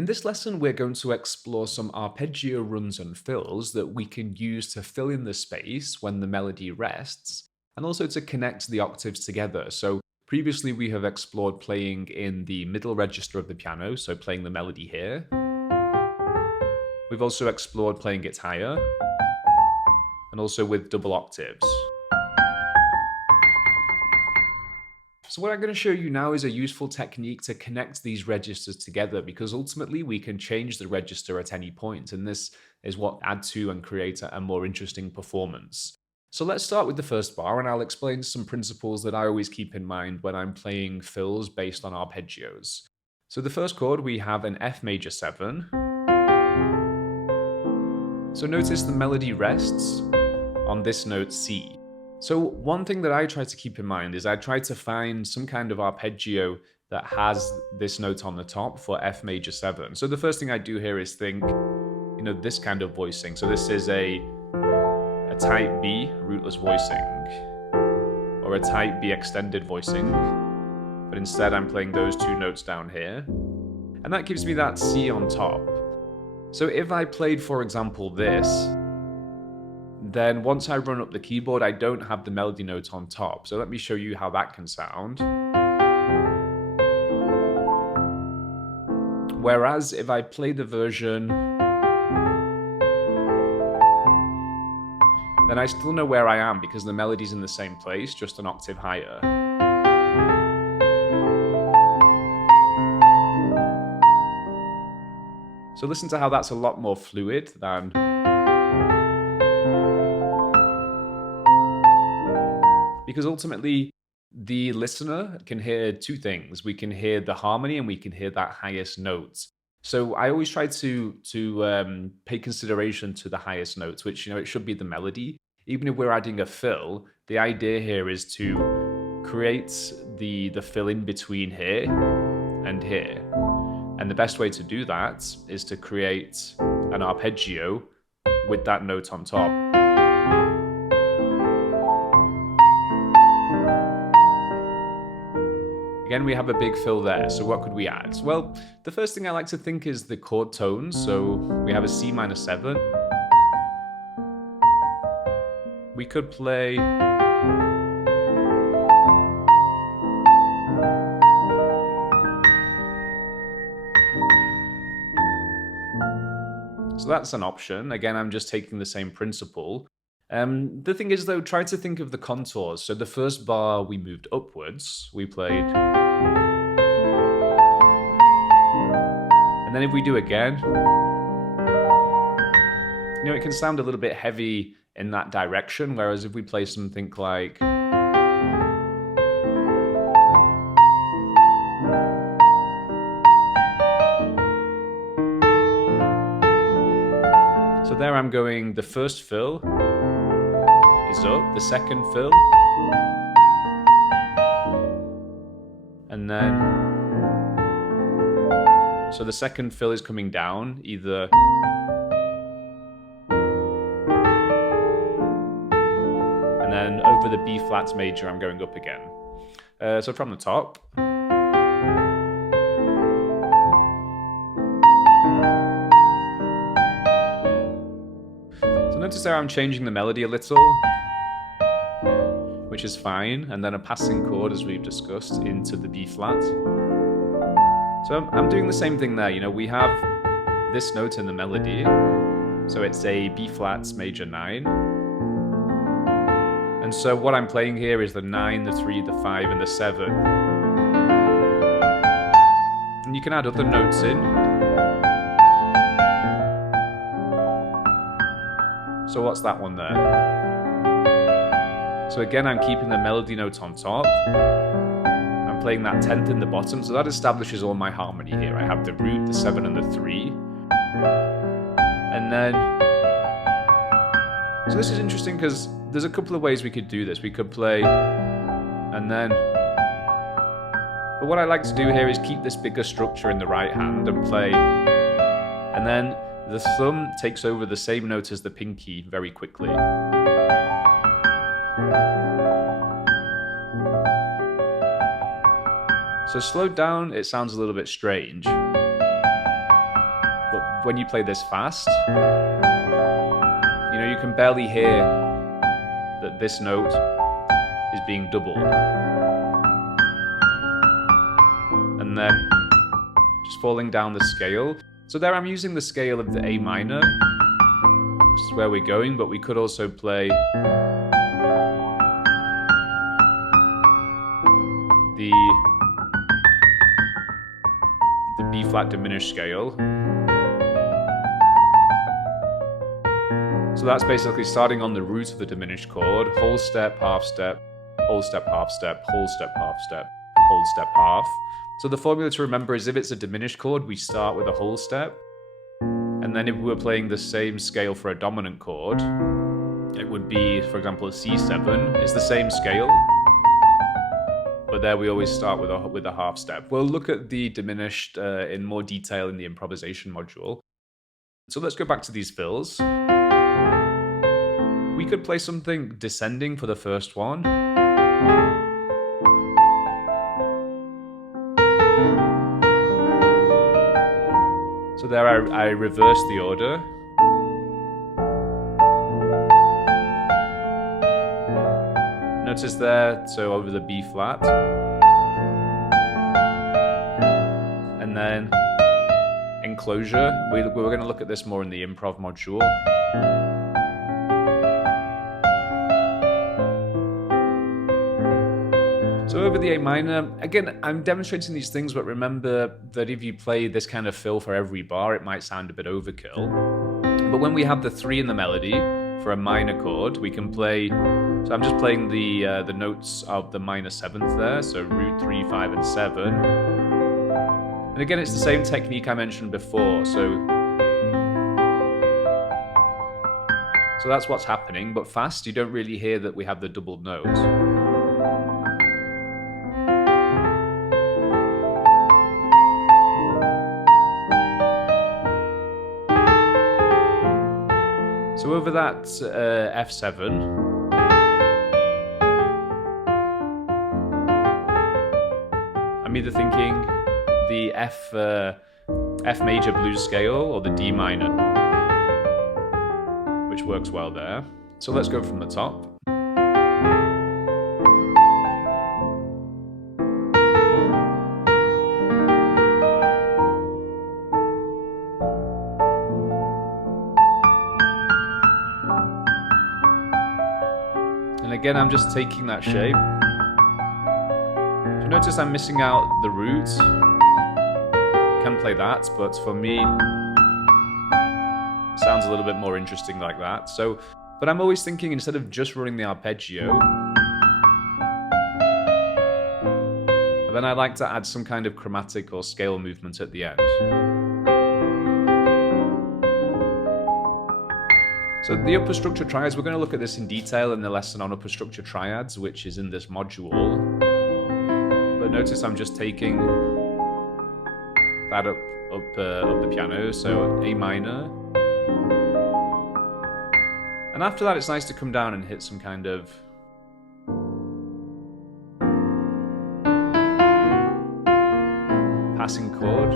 In this lesson, we're going to explore some arpeggio runs and fills that we can use to fill in the space when the melody rests, and also to connect the octaves together. So previously we have explored playing in the middle register of the piano, so playing the melody here. We've also explored playing it higher, and also with double octaves. So what I'm going to show you now is a useful technique to connect these registers together, because ultimately we can change the register at any point, and this is what adds to and creates a more interesting performance. So let's start with the first bar, and I'll explain some principles that I always keep in mind when I'm playing fills based on arpeggios. So the first chord, we have an F major 7. So notice the melody rests on this note C. So one thing that I try to keep in mind is I try to find some kind of arpeggio that has this note on the top for F major 7. So the first thing I do here is think, this kind of voicing. So this is a type B rootless voicing, or a type B extended voicing, but instead I'm playing those two notes down here. And that gives me that C on top. So if I played, for example, this, then once I run up the keyboard, I don't have the melody note on top. So let me show you how that can sound. Whereas if I play the version, then I still know where I am because the melody's in the same place, just an octave higher. So listen to how that's a lot more fluid than... Because ultimately, the listener can hear two things. We can hear the harmony and we can hear that highest note. So I always try to pay consideration to the highest notes, which, it should be the melody. Even if we're adding a fill, the idea here is to create the fill in between here and here. And the best way to do that is to create an arpeggio with that note on top. Again, we have a big fill there, so what could we add? Well, the first thing I like to think is the chord tones. So we have a C minor 7. We could play... So that's an option. Again, I'm just taking the same principle. The thing is, though, try to think of the contours. So the first bar we moved upwards, we played. And then if we do again, it can sound a little bit heavy in that direction, whereas if we play something like... So there I'm going, the first fill is up, the second fill, and then, so the second fill is coming down, either, and then over the B flat major I'm going up again. So from the top. Notice there I'm changing the melody a little, which is fine, and then a passing chord, as we've discussed, into the B flat. So I'm doing the same thing there. We have this note in the melody, so it's a B flat major 9. And so what I'm playing here is the 9, the 3, the 5, and the 7. And you can add other notes in. So what's that one there? So again, I'm keeping the melody note on top. I'm playing that 10th in the bottom, so that establishes all my harmony here. I have the root, the 7, and the 3. And then... So this is interesting because there's a couple of ways we could do this. We could play... and then... But what I like to do here is keep this bigger structure in the right hand and play... And then... the thumb takes over the same note as the pinky very quickly. So slowed down, it sounds a little bit strange. when you play this fast, you know, you can barely hear that this note is being doubled. And then just falling down the scale. So there I'm using the scale of the A minor, which is where we're going, but we could also play the B flat diminished scale. So that's basically starting on the root of the diminished chord, whole step, half step, whole step, half step, whole step, half step, whole step, half. So the formula to remember is if it's a diminished chord, we start with a whole step. And then if we were playing the same scale for a dominant chord, it would be, for example, a C7. It's the same scale, but there we always start with a half step. We'll look at the diminished in more detail in the improvisation module. So let's go back to these fills. We could play something descending for the first one. So there I reverse the order. Notice there, so over the B flat. And then enclosure. We're going to look at this more in the improv module. So over the A minor, again, I'm demonstrating these things, but remember that if you play this kind of fill for every bar, it might sound a bit overkill. But when we have the 3 in the melody for a minor chord, we can play, so I'm just playing the notes of the minor 7th there, so root 3, 5, and 7. And again, it's the same technique I mentioned before, so that's what's happening, but fast, you don't really hear that we have the doubled notes. So over that F7, I'm either thinking the F major blues scale or the D minor, which works well there. So let's go from the top. And again, I'm just taking that shape. So notice I'm missing out the root. Can play that, but for me, it sounds a little bit more interesting like that. So, but I'm always thinking instead of just running the arpeggio, then I like to add some kind of chromatic or scale movement at the end. So the upper structure triads, we're going to look at this in detail in the lesson on upper structure triads, which is in this module. But notice I'm just taking that up the piano, so A minor. And after that, it's nice to come down and hit some kind of passing chord.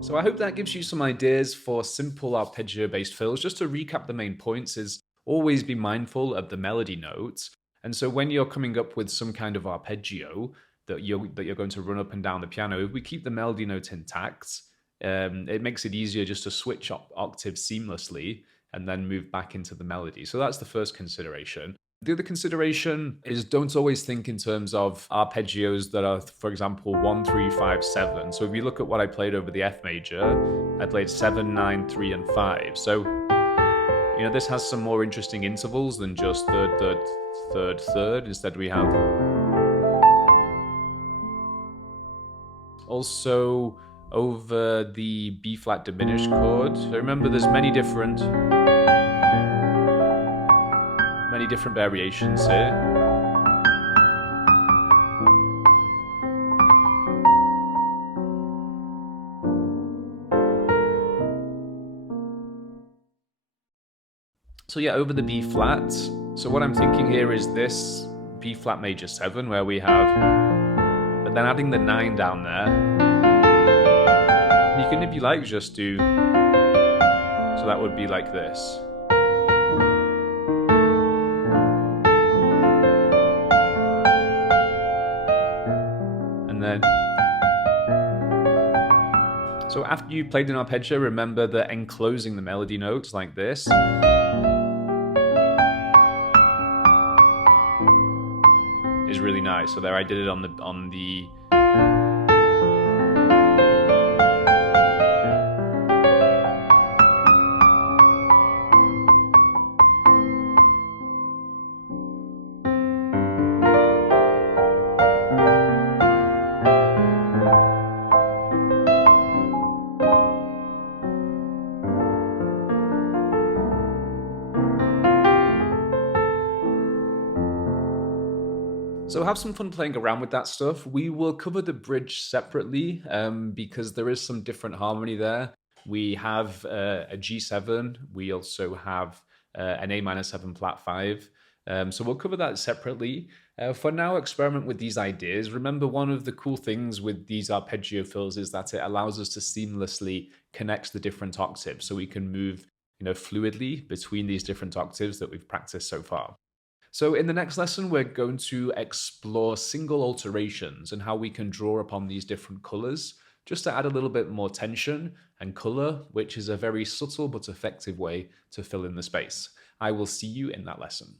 So I hope that gives you some ideas for simple arpeggio-based fills. Just to recap the main points is always be mindful of the melody notes. And so when you're coming up with some kind of arpeggio that you're going to run up and down the piano, if we keep the melody note intact, it makes it easier just to switch octaves seamlessly and then move back into the melody. So that's the first consideration. The other consideration is don't always think in terms of arpeggios that are, for example, 1, 3, 5, 7. So if you look at what I played over the F major, I played 7, 9, 3, and 5. So, you know, this has some more interesting intervals than just third, third, third, third. Instead, we have also over the B flat diminished chord. So remember, there's many different variations here. So yeah, over the B flat. So what I'm thinking here is this B flat major 7 where we have, but then adding the 9 down there. You can, if you like, just do, so that would be like this. And then, so after you played an arpeggio, remember that enclosing the melody notes like this is really nice. So there I did it on the So have some fun playing around with that stuff. We will cover the bridge separately because there is some different harmony there. We have a G7. We also have an A minor 7 flat 5. So we'll cover that separately. For now, experiment with these ideas. Remember, one of the cool things with these arpeggio fills is that it allows us to seamlessly connect the different octaves, so we can move, fluidly between these different octaves that we've practiced so far. So in the next lesson, we're going to explore single alterations and how we can draw upon these different colors just to add a little bit more tension and color, which is a very subtle but effective way to fill in the space. I will see you in that lesson.